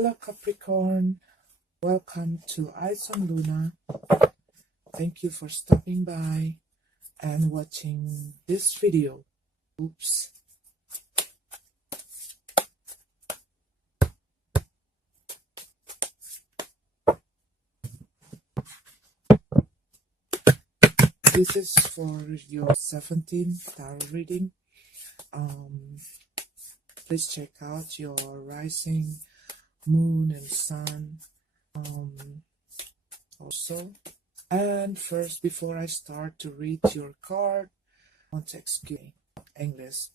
Hello Capricorn, welcome to Eyes on Luna. Thank you for stopping by and watching this video. Oops. This is for your 17th tarot reading. Please check out your rising, moon and sun also. And first, before I start to read your card, I want to excuse English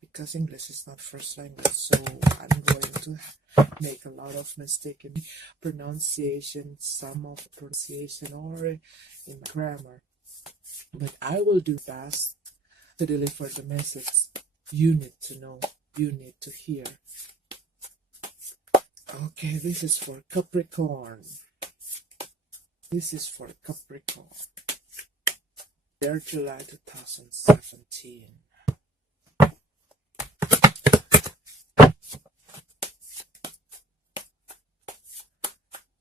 because English is not first language, so I'm going to make a lot of mistaken pronunciation, some of pronunciation or in grammar. But I will do best to deliver the message you need to know, you need to hear. Okay, this is for Capricorn. This is for Capricorn. Their July 2017.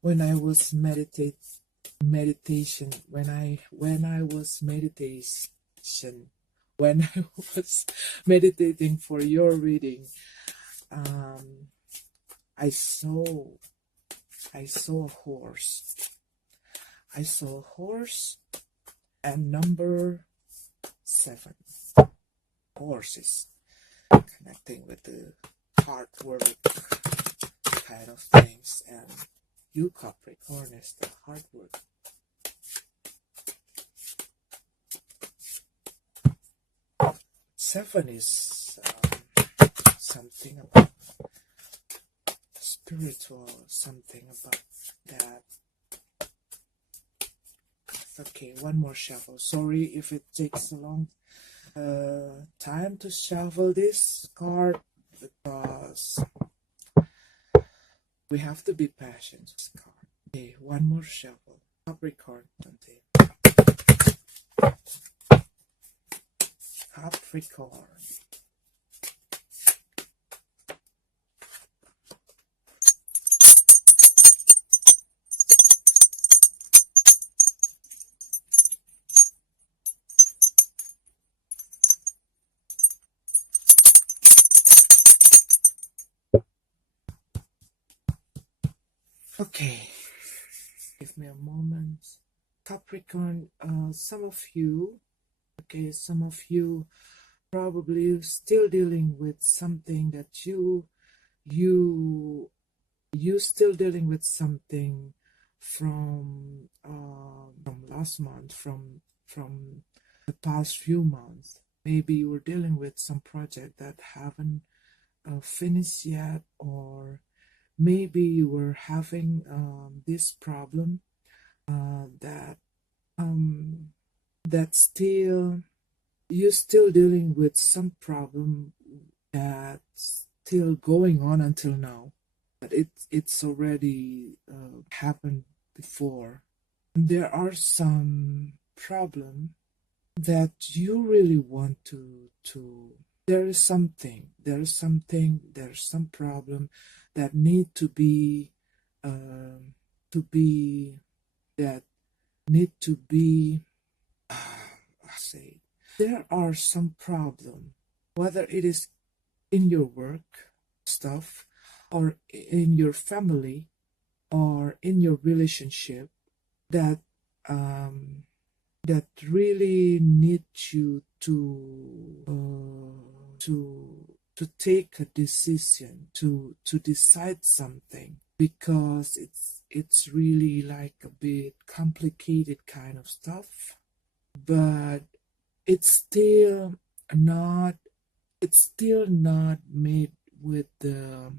When I was meditating for your reading, I saw a horse. I saw a horse and number 7. Horses connecting with the hard work kind of things, and you Capricorn is the hard work. Seven is something about spiritual, something about that. Okay, one more shuffle. Sorry if it takes a long time to shuffle this card, because we have to be patient with this card. Okay, one more shuffle. Capricorn, Capricorn. Okay, give me a moment. Capricorn, some of you probably still dealing with something that you still dealing with something from last month, from the past few months. Maybe you were dealing with some project that haven't finished yet, or maybe you were having this problem that still you're still dealing with some problem that's still going on until now, but it's already happened before. There are some problem that you really want to there's some problem that need to be say, there are some problem, whether it is in your work stuff, or in your family, or in your relationship, that really need you to take a decision, to decide something, because it's really like a bit complicated kind of stuff, but it's still not made with the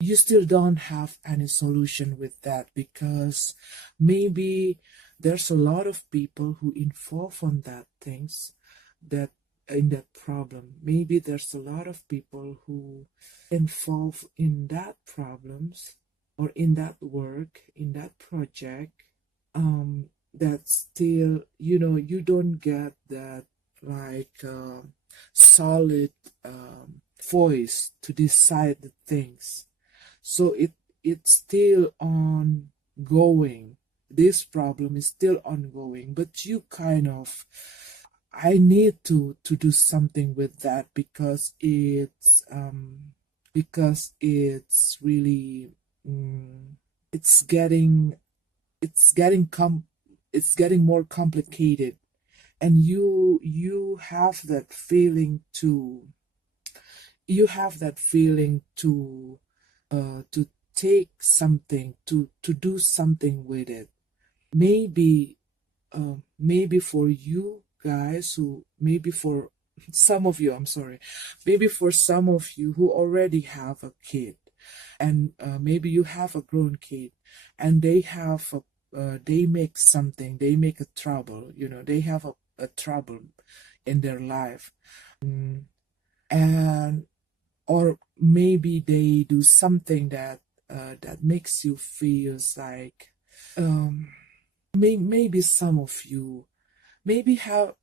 you still don't have any solution with that, because maybe there's a lot of people who involve on that things, that in that problem. Maybe there's a lot of people who involve in that problems, or in that work, in that project, that still, you don't get that like solid voice to decide the things. So it's still ongoing. This problem is still ongoing, but you kind of, I need to do something with that because it's really it's getting it's getting com it's getting more complicated, and you have that feeling to to take something, to do something with it. Maybe maybe for you guys who, maybe for some of you, I'm sorry, maybe for some of you who already have a kid, and maybe you have a grown kid, and they make something, they make a trouble, they have a trouble in their life. And or maybe they do something that makes you feels like, maybe some of you maybe have,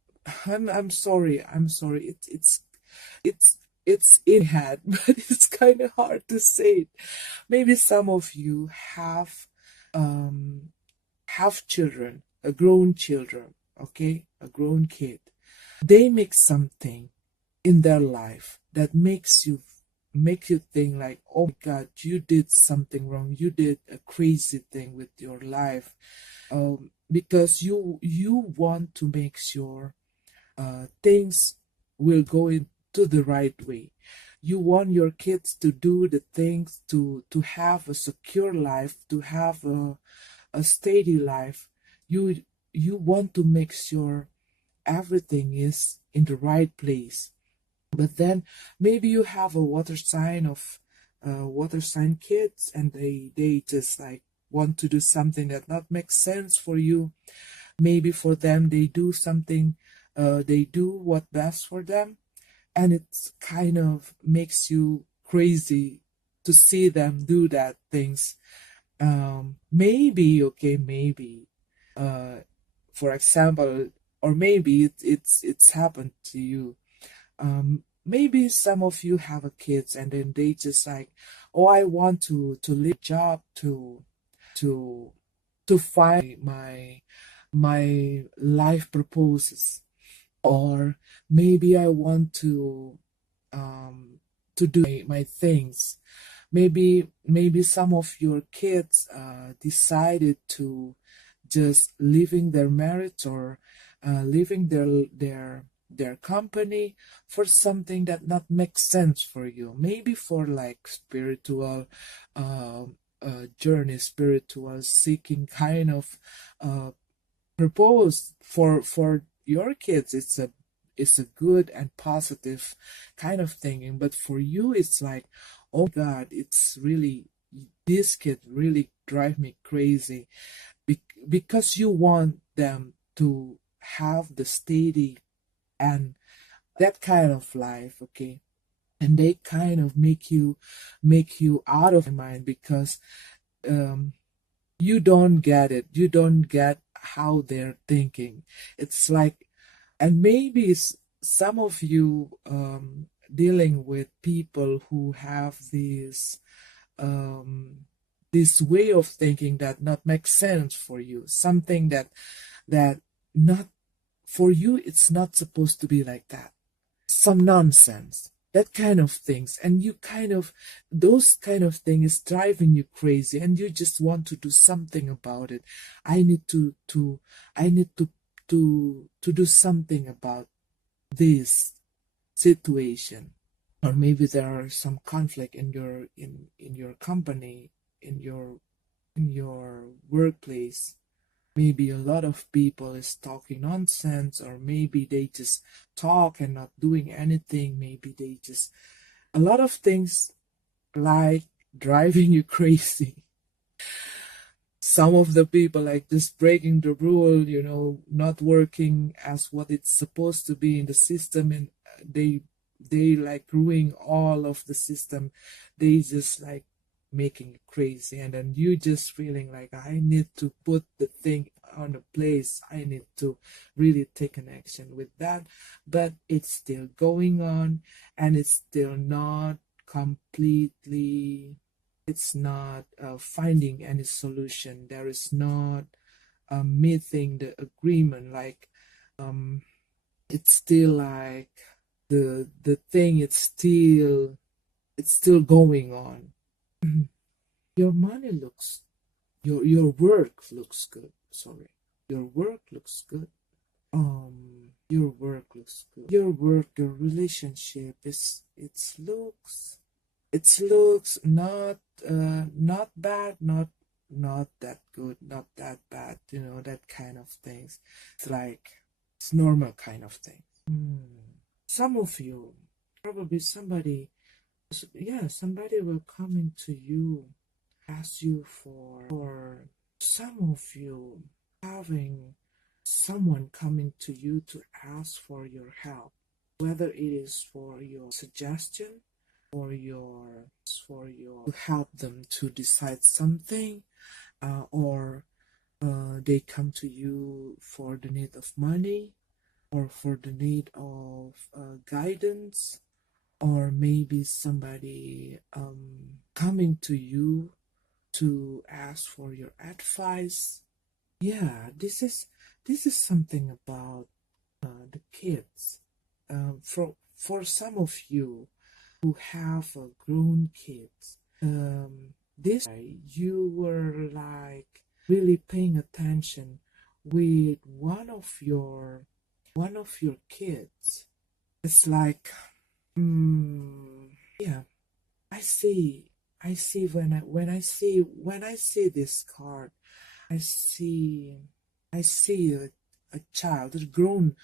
I'm sorry, it's in head, but it's kind of hard to say it. Maybe some of you have children, a grown children, okay, a grown kid. They make something in their life that make you think like, oh my God, you did something wrong, you did a crazy thing with your life, because you want to make sure things will go into the right way. You want your kids to do the things, to have a secure life, to have a steady life. You want to make sure everything is in the right place. But then maybe you have a water sign kids, and they just like want to do something that not makes sense for you. Maybe for them they do something, they do what best for them, and it kind of makes you crazy to see them do that things. Maybe, okay, maybe, uh, for example, or maybe it's happened to you. Maybe some of you have a kids, and then they just like, oh, I want to leave job to find my life purposes, or maybe I want to do my things. Maybe some of your kids decided to just leaving their marriage, or leaving their company for something that not makes sense for you. Maybe for like spiritual journey, spiritual seeking kind of uh, purpose for your kids. It's a good and positive kind of thinking, but for you it's like, oh God, it's really, this kid really drive me crazy, because you want them to have the steady and that kind of life, okay, and they kind of make you out of your mind, because um you don't get it, you don't get how they're thinking. It's like, and maybe some of you dealing with people who have um this way of thinking that not make sense for you, something that not, for you it's not supposed to be like that, some nonsense, that kind of things, and you kind of, those kind of things is driving you crazy, and you just want to do something about it. I need to do something about this situation. Or maybe there are some conflict in your company, in your workplace. Maybe a lot of people is talking nonsense, or maybe they just talk and not doing anything. Maybe they just, a lot of things like driving you crazy. Some of the people like just breaking the rule, not working as what it's supposed to be in the system, and they like ruin all of the system. They just like making you crazy, and then you just feeling like, I need to put the thing on a place, I need to really take an action with that, but it's still going on, and it's still not completely, it's not finding any solution. There is not meeting the agreement, like it's still like the thing, it's still going on. Your money looks, your work looks good. Sorry, your work looks good. Your work looks good. Your work, your relationship is, it looks not not bad, not that good, not that bad. You know, that kind of things. It's like it's normal kind of thing. Some of you, probably somebody, yeah, somebody will come into you, ask you for some of you having someone coming to you to ask for your help, whether it is for your suggestion or to help them to decide something, or they come to you for the need of money, or for the need of guidance, or maybe somebody coming to you to ask for your advice. Yeah, this is something about the kids. For some of you who have grown kids, this you were like really paying attention with one of your kids. It's like, yeah, I see when I see this card, I see a child, a grown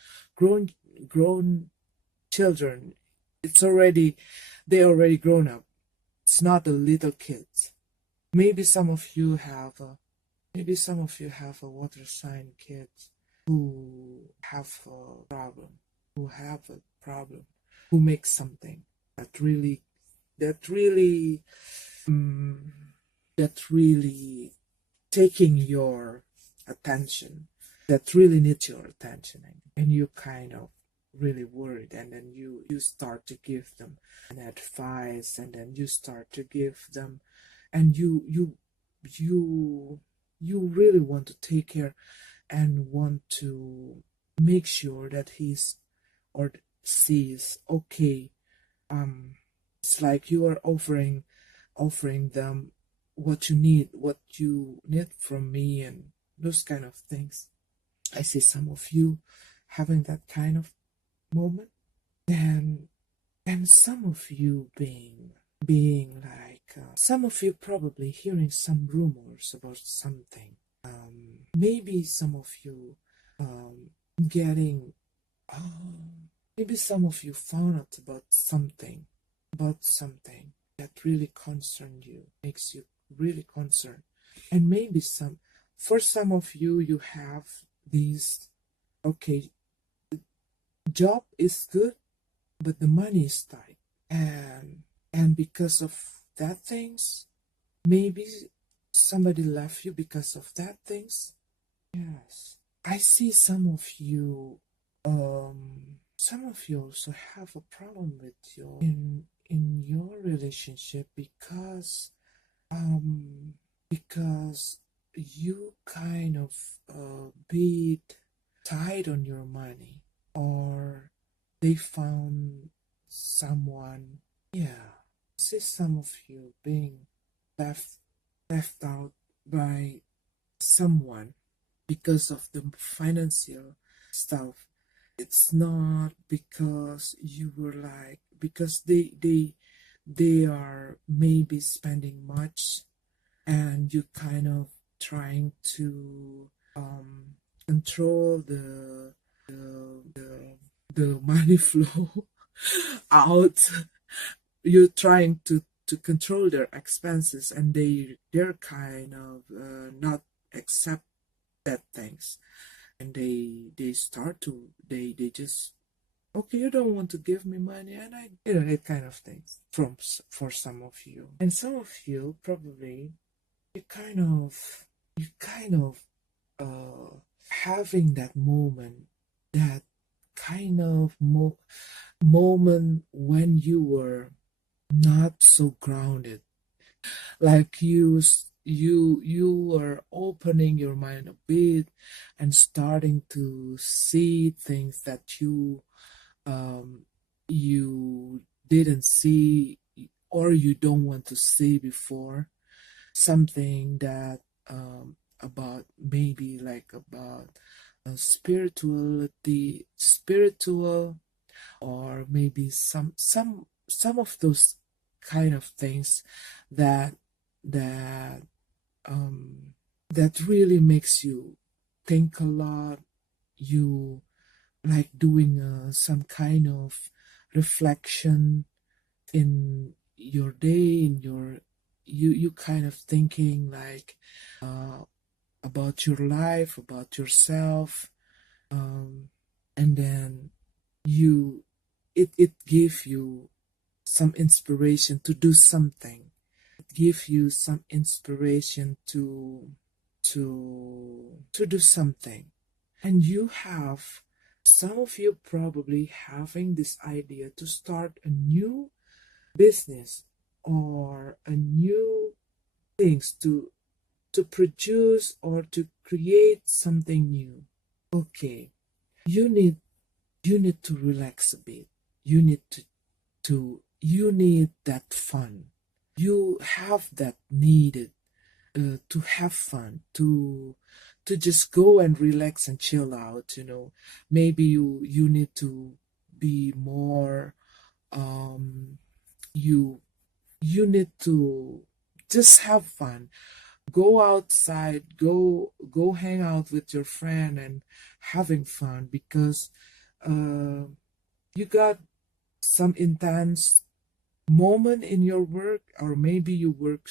children. It's already, they already grown up. It's not the little kids. Maybe some of you have a water sign kids who have a problem, who make something that really that really that really taking your attention, that really needs your attention, and you kind of really worried, and then you start to give them an advice, and then you start to give them, and you really want to take care and want to make sure that he's or she's okay. It's like you are offering them what you need from me, and those kind of things. I see some of you having that kind of moment, and some of you being like, some of you probably hearing some rumors about something. Maybe some of you getting, maybe some of you found out about something that really concerned you, makes you really concerned. And maybe for some of you, you have these, okay, job is good, but the money is tight. And because of that things, maybe somebody left you because of that things. Yes. I see some of you also have a problem with in your relationship because you kind of be tied on your money, or they found someone. Yeah, I see some of you being left out by someone because of the financial stuff. It's not because you were like, because they are maybe spending much, and you kind of trying to control the money flow out. You're trying to control their expenses, and they're kind of not accept that things, and they start to they just Okay, you don't want to give me money, and that kind of things for some of you. And some of you probably you kind of uh having that moment, that kind of moment when you were not so grounded, like you were opening your mind a bit and starting to see things that um you didn't see, or you don't want to see before. Something that about, maybe like about spiritual, or maybe some of those kind of things that that um that really makes you think a lot. You like doing some kind of reflection in your day, in your you kind of thinking like uh about your life, about yourself, um and then you it gives you some inspiration to do something. It gives you some inspiration to do something. And you have, some of you probably having this idea to start a new business, or a new things to produce or to create something new. Okay, you need you need to relax a bit. You need you need that fun. You have that needed to have fun, to just go and relax and chill out. Maybe you need to be more, you you need to just have fun. Go outside, go hang out with your friend and having fun, because uh, you got some intense moment in your work, or maybe you work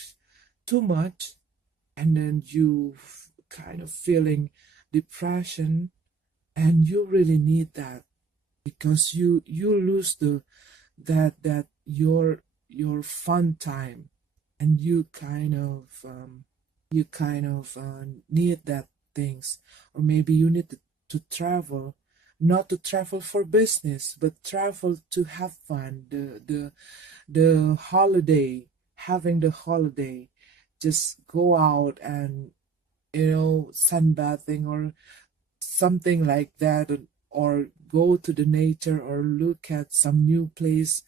too much, and then you kind of feeling depression, and you really need that, because you lose that your fun time, and you kind of need that things. Or maybe you need to travel, not to travel for business, but travel to have fun, the holiday, having the holiday, just go out and sunbathing or something like that, or go to the nature, or look at some new place,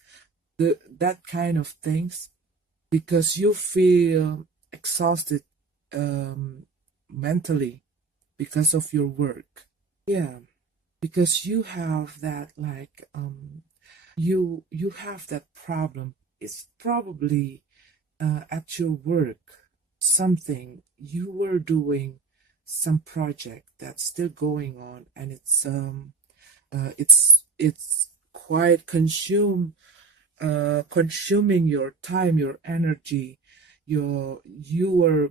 that kind of things, because you feel exhausted, um, mentally, because of your work. Yeah, because you have that, like, you have that problem. It's probably at your work, something you were doing, some project that's still going on, and it's quite consuming your time, your energy. You were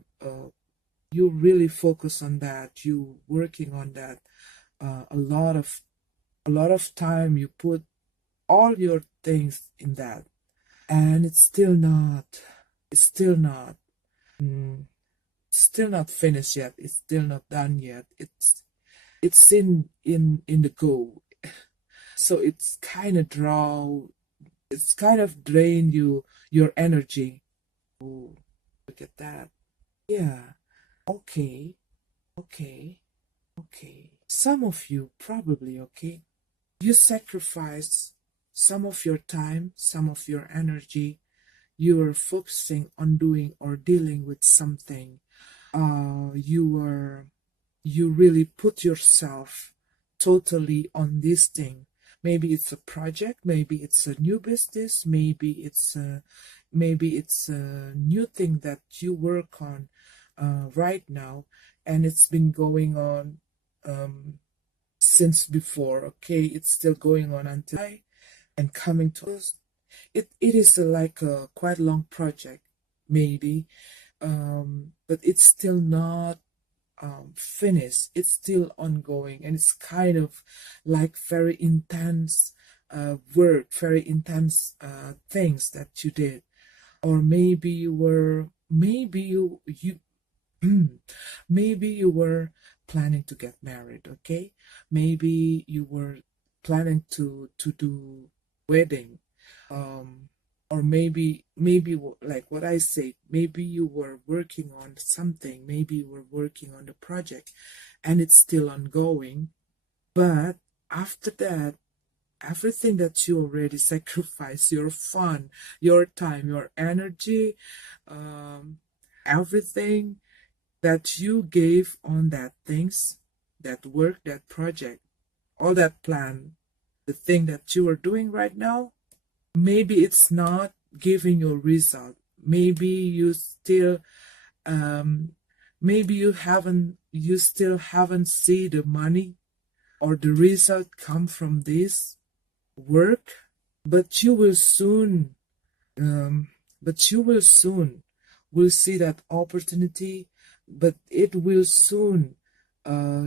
you really focus on that, you working on that, a lot of time, you put all your things in that, and it's still not mm, still not finished yet, it's still not done yet, it's in the go. So it's kind of drain your energy. Oh, look at that. Yeah. Okay. Okay. Okay. Some of you probably, okay, you sacrifice some of your time, some of your energy. You are focusing on doing or dealing with something. You really put yourself totally on this thing. Maybe it's a project, maybe it's a new business, maybe it's a new thing that you work on right now, and it's been going on um, since before. Okay, it's still going on until I and coming to us. It is like a quite long project, maybe, but it's still not finished. It's still ongoing, and it's kind of like very intense, work, very intense things that you did. Or maybe you were, maybe you maybe you were planning to get married, okay? Maybe you were planning to do wedding. Or maybe like what I say, maybe you were working on something, maybe you were working on the project and it's still ongoing. But after that, everything that you already sacrificed, your fun, your time, your energy, um, everything that you gave on that things, that work, that project, all that plan, the thing that you are doing right now, maybe it's not giving you a result. Maybe you still, um, maybe you still haven't see the money or the result come from this work, but you will soon, um, but you will soon will see that opportunity, but it will soon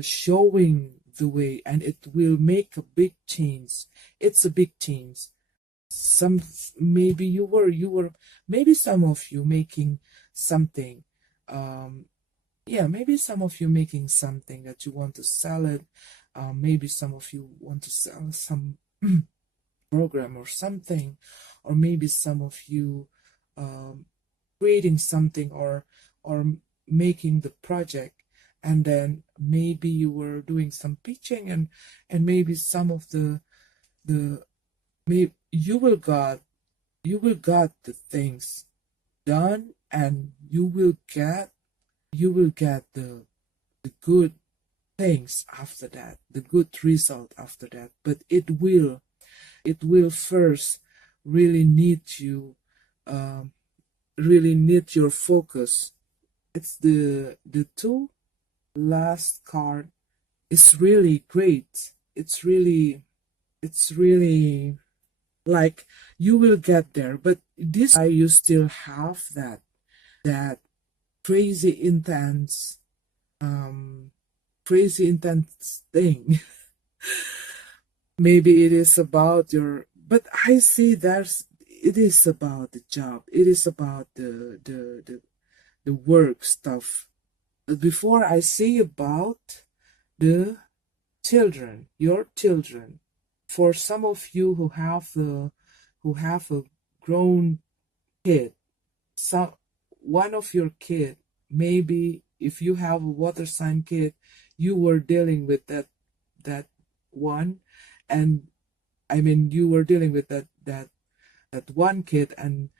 showing the way, and it will make a big change. It's a big change. Some maybe you were maybe some of you making something, um yeah, maybe some of you making something that you want to sell it. Maybe some of you want to sell some program or something, or maybe some of you um, creating something, or making the project, and then maybe you were doing some pitching, and maybe some of the maybe you will got the things done, and you will get the good things after that, the good result after that. But it will first really need you, um, really need your focus. It's the two last card is really great. It's really like you will get there, but this I you still have that crazy intense um crazy intense thing. Maybe it is about your, but I see it is about the job, it is about the work stuff. Before I say about the children, your children, for some of you who have a grown kid, some one of your kid, maybe if you have a water sign kid, you were dealing with that one, and I mean you were dealing with that one kid, and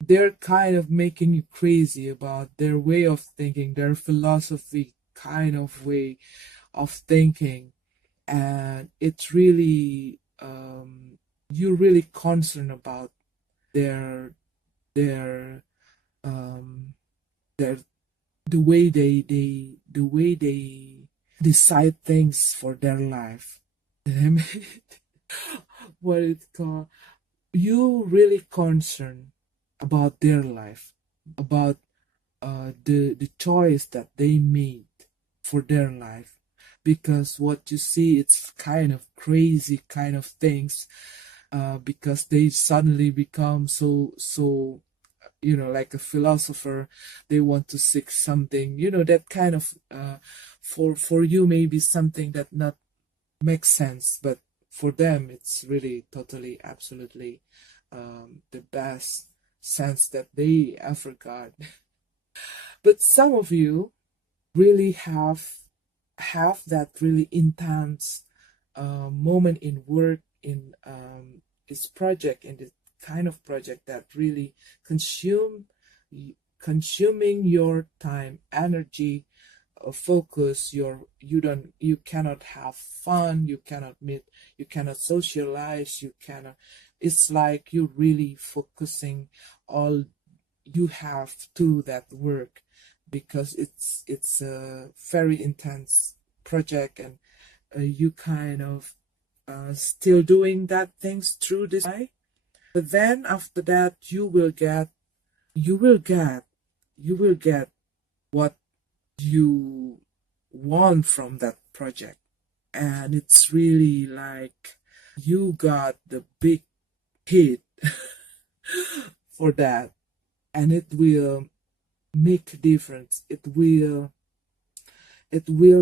they're kind of making you crazy about their way of thinking, their philosophy kind of way of thinking. And it's really, you're really concerned about their their um their the way they decide things for their life. What it's called, you really concerned about their life, about the choice that they made for their life. Because what you see, it's kind of crazy kind of things, because they suddenly become so like a philosopher. They want to seek something, that kind of, for you maybe something that not makes sense, but for them it's really totally absolutely, the best sense that they ever got. But some of you really have that really intense moment in work, in this project, in this kind of project that really consuming your time, energy, focus. You cannot have fun, you cannot meet, you cannot socialize, you cannot. It's like you really focusing all you have to that work, because it's a very intense project, and you kind of still doing that things through this eye. But then after that, you will get you will get what you want from that project. And it's really like, you got the big hit for that, and it will make a difference. It will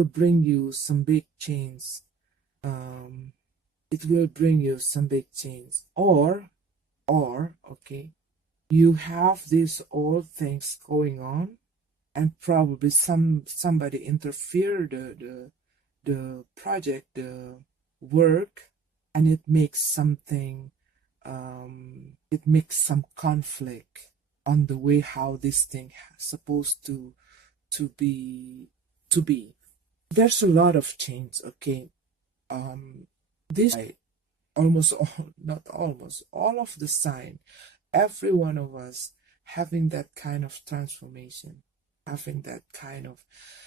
bring you some big change. Um, it will bring you some big change. Or okay, you have these old things going on, and probably somebody interfered the project, the work, and it makes some conflict on the way how this thing supposed to be to be. There's a lot of change, okay. This almost all, not almost all of the sign, every one of us having that kind of transformation, having that kind of,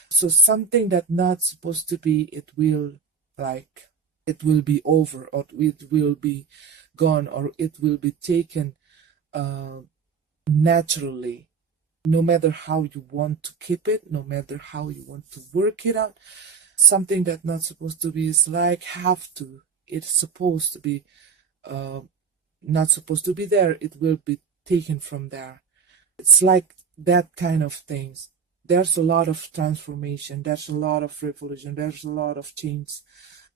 so something that not supposed to be, it will be over, or it will be gone, or it will be taken uh naturally, no matter how you want to keep it, no matter how you want to work it out. Something that not supposed to be is like have to, it's supposed to be uh not supposed to be there, it will be taken from there. It's like that kind of things. There's a lot of transformation, there's a lot of revolution, there's a lot of change,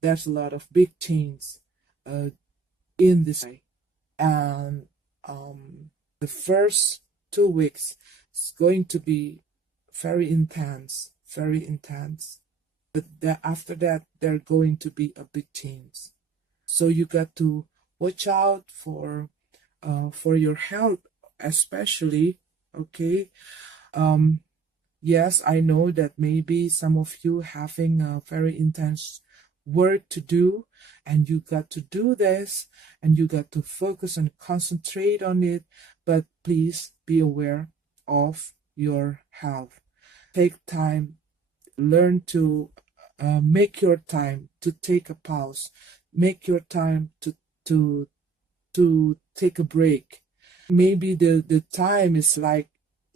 there's a lot of big change uh, in this way. And the first 2 weeks is going to be very intense, very intense. But after that, there's going to be a big change. So you got to watch out for your health, especially. Okay. Um, yes, I know that maybe some of you having a very intense work to do, and you got to do this, and you got to focus and concentrate on it. But please be aware of your health. Take time, learn to make your time to take a pause, make your time to to take a break. Maybe the time is like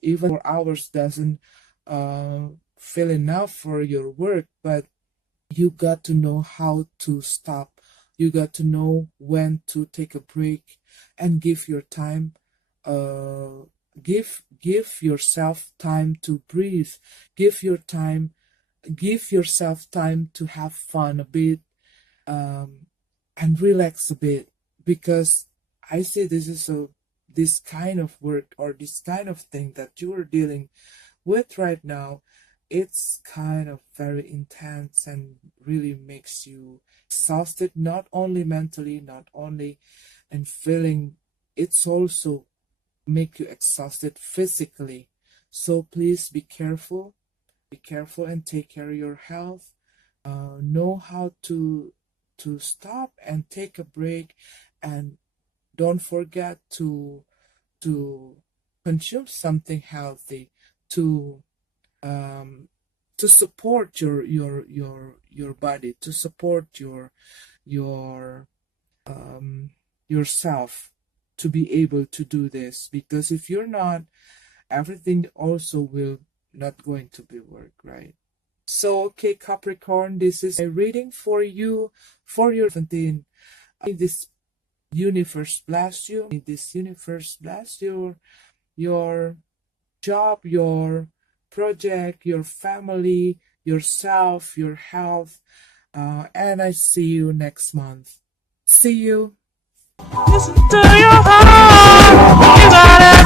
even 4 hours doesn't feel enough for your work, but you got to know how to stop. You got to know when to take a break and give your time, give yourself time to breathe. Give your time, give yourself time to have fun a bit, um, and relax a bit, because I see this kind of work, or this kind of thing that you are dealing with right now. It's kind of very intense and really makes you exhausted, not only mentally, not only and feeling, it's also make you exhausted physically. So please be careful and take care of your health. Know how to stop and take a break, and don't forget to consume something healthy to um to support your body, to support your um yourself, to be able to do this, because if you're not, everything also will not going to be work, right? So okay, Capricorn, this is a reading for you for your 17. May this universe bless you. May this universe bless your job, your project, your family, yourself, your health. And I see you next month. See you. Listen to your heart. You got